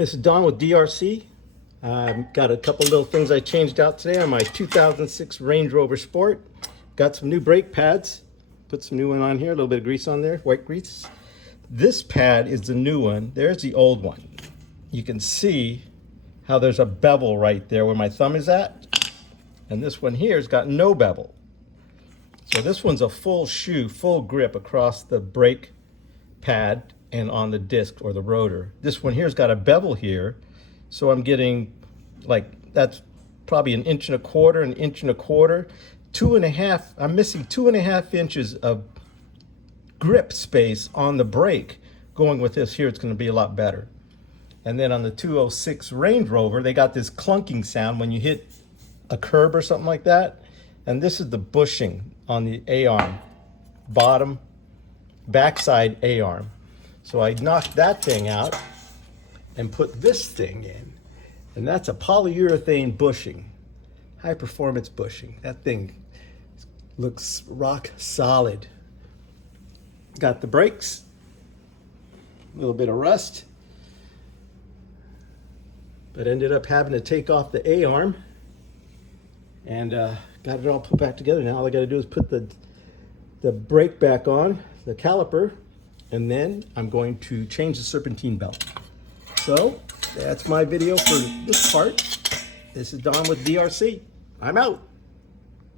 This is Don with D.R.C. Got a couple little things I changed out today on my 2006 Range Rover Sport. Got some new brake pads. Put some new one on here, a little bit of grease on there, white grease. This pad is the new one. There's the old one. You can see how there's a bevel right there where my thumb is at. And this one here has got no bevel. So this one's a full shoe, full grip across the brake pad and on the disc or the rotor. This one here's got a bevel here, so I'm getting like, that's probably an inch and a quarter, 2.5. I'm missing 2.5 inches of grip space on the brake. Going with this here, it's going to be a lot better. And then on the 206 Range Rover, they got this clunking sound when you hit a curb or something like that. And this is the bushing on the A-arm, bottom, backside A-arm. So I knocked that thing out and put this thing in. And that's a polyurethane bushing, high performance bushing. That thing looks rock solid. Got the brakes, a little bit of rust, but ended up having to take off the A-arm and got it all put back together. Now all I got to do is put the brake back on, the caliper, and then I'm going to change the serpentine belt. So that's my video for this part. This is Don with D.R.C. I'm out.